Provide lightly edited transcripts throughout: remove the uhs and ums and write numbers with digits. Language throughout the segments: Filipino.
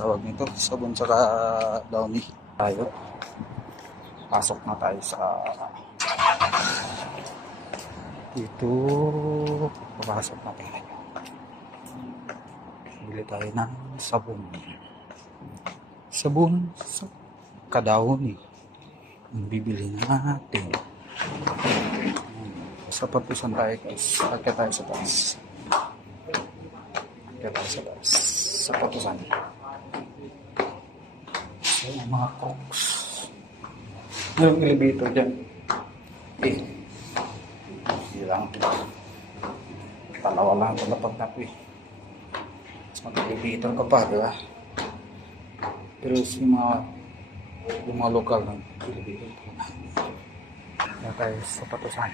tawag nito, sabon saka Downy. Tayo. Pasok na tayo sa dito. Papasok na tayo. Bili tayo ng sabon. Sabon sa Downy. Bibili natin. Sa Patusan tayo guys. Akit tayo sa taas. Akit tayo sa taas. Sa Patusan. So, mga Crocs. Yung elevator dyan. Hindi lang. Talawa lang ito napagnapi. Mas mag-elevator ka pa, di ba? Pero yung mga lokal ng elevator po na. Kaya tayo sa Patusan.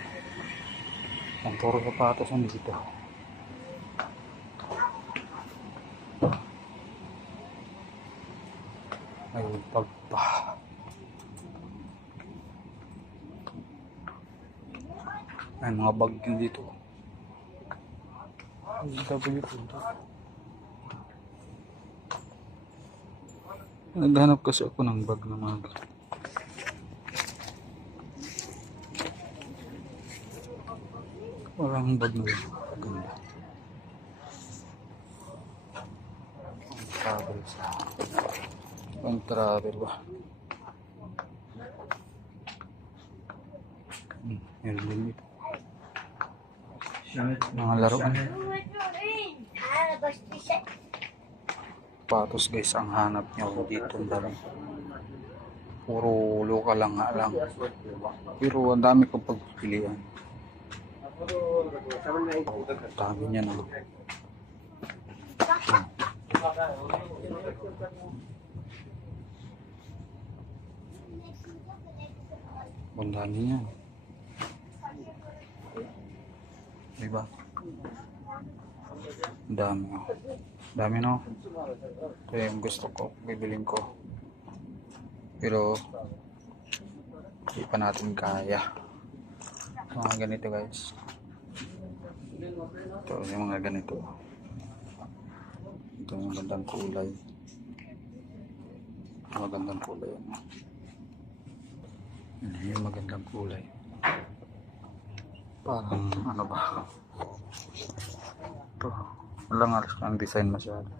Ang puro sa Patusan dito. Ay, pagpa. Ay, mga bag yun dito. Ay, sabi dito. Naghanap kasi ako ng bag na mga walang bag na maganda. Pang travel ba? Meron din dito. Mga laruan. Patos guys ang hanap niya dito ang dami. Puro lokal lang nga lang. Pero ang dami kong pagpipilian. Dami niya na. Ang dami niya. Diba? Dami. Dami no. Ito yung gusto ko. Bibilin ko. Pero hindi pa natin kaya. Mga ganito guys. Ito yung mga ganito. Ito yung magandang kulay. Magandang kulay. Ano yung magandang kulay. Parang ano ba? Ito. Walang alas ng design masyado.